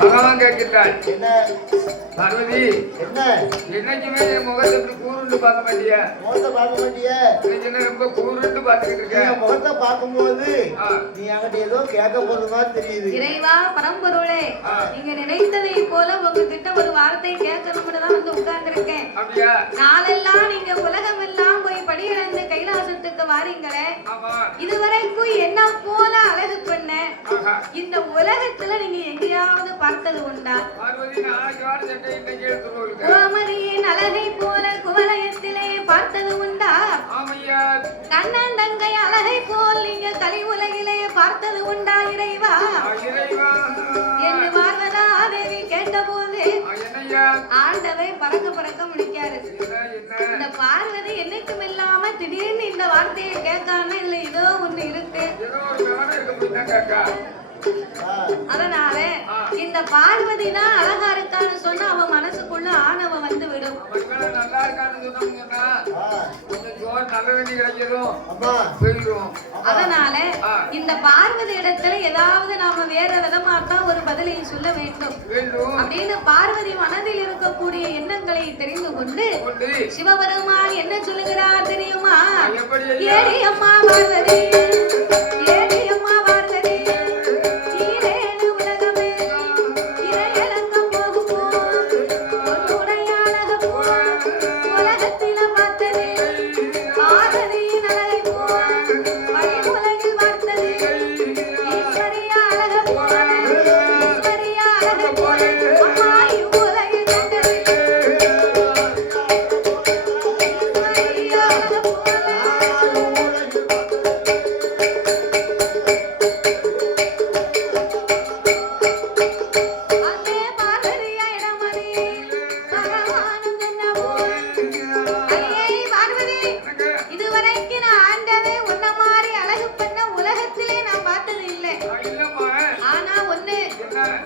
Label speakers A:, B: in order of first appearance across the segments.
A: பகவான் கேட்கின்றாள்
B: என்ன?
A: பார்வதி
B: என்ன?
A: என்னைக்குமே என் முகத்தை இப்படி கூருண்டு பார்க்க மாட்டியா?
B: முகத்தை பார்க்க மாட்டிய?
A: என்ன ரொம்ப கூருண்டு பார்த்துக்கிட்டு
B: நீ என்
A: இருக்க
B: முகத்தை பார்க்கும்போது. நீ அங்கிட்ட ஏதோ கேட்க போறது மாதிரி தெரியுது.
C: இறைவா பரம்பொருளே. நீங்க நினைத்ததை போல உங்ககிட்ட ஒரு வார்த்தை கேட்கணும்னு தான் வந்து உட்கார்ந்திருக்கேன்.
A: அப்படியா?
C: நாளெல்லாம் நீங்க உலகம் வாரீங்களே?
A: ஆமா
C: இதுவரைக்கும் என்ன போல அழகு பண்ண? இந்த உலகத்துல நீங்க எங்கேயாவது பார்த்தது உண்டா? கோமதியின் அழகை போல குவலயத்திலே பார்த்தது உண்டா? கண்ணன் தங்கை அழகை போல் நீங்க கலி உலகிலே பார்த்தது உண்டா இறைவா.
A: என்னய்யா
C: ஆண்டவை பறக்க பறக்க முடிக்காரு இந்த பார்வதி என்னைக்கும் இல்லாம திடீர்னு இந்த வார்த்தையை கேட்காம இதுல ஏதோ ஒண்ணு இருக்கு. அதனால இந்த பார்வதி தான் அழகா இருக்கான்னு சொன்னா அவ மனசுக்குள்ள ஆணவம் வந்து விடும்.
A: அவன் நல்லா இருக்கான்னு கொஞ்சம் நல்ல வேண்டி
C: அதனால. இந்த பார்வதி இடத்துல ஏதாவது நாம வேற விதமா தான் ஒரு பதிலை சொல்ல வேண்டும். அப்படின்னு பார்வதி மனதில் இருக்கக்கூடிய எண்ணங்களை தெரிந்து கொண்டு சிவபெருமான் என்ன சொல்லுகிறார் தெரியுமா? ஏடி அம்மா பார்வதி ஏடி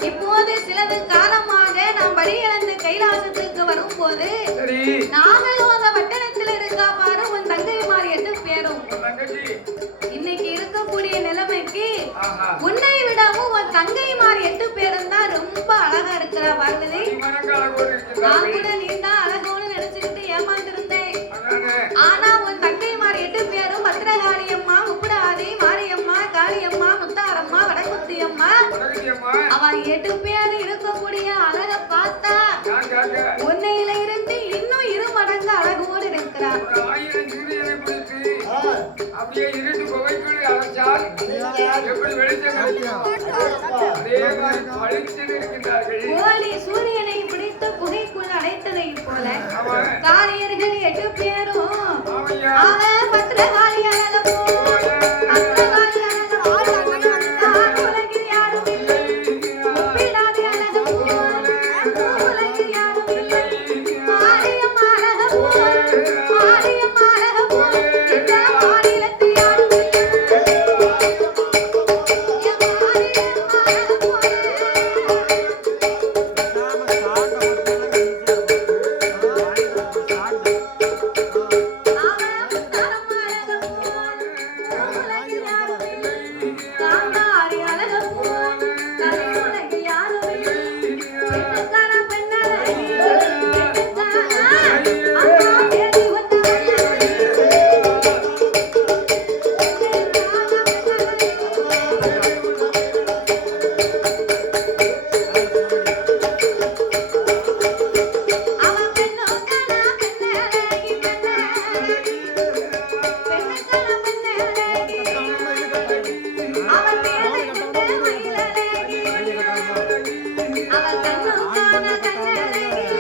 C: இப்போது சிலது காலமாக நாம் வழியிழந்து கைலாசத்துக்கு வரும்போது நாங்களும் அந்த பட்டணத்துல இருக்கா பாரு உன் தங்கை மாதிரி எட்டு பேரும். இன்னைக்கு இருக்கக்கூடிய நிலைமைக்கு உன்னை விடவும் உன் தங்கை மாதிரி எட்டு பேரும் தான் ரொம்ப அழகா இருக்கிறா பார்வதி நான் கூட அவ எட்டு பேர் இருக்கக்கூடிய அழக பார்த்தா உன்னையில இருந்து இன்னும் இரு மடங்கு அழகோடு இருக்கிறா
A: ஒரு ஆயிரம் சூரியனை பிடித்து
B: ஆ,
A: அப்படியே இருட்டு புகைக்குள் அழைச்சால் எப்படி வெளிச்சம். அதே மாதிரி
C: ஓ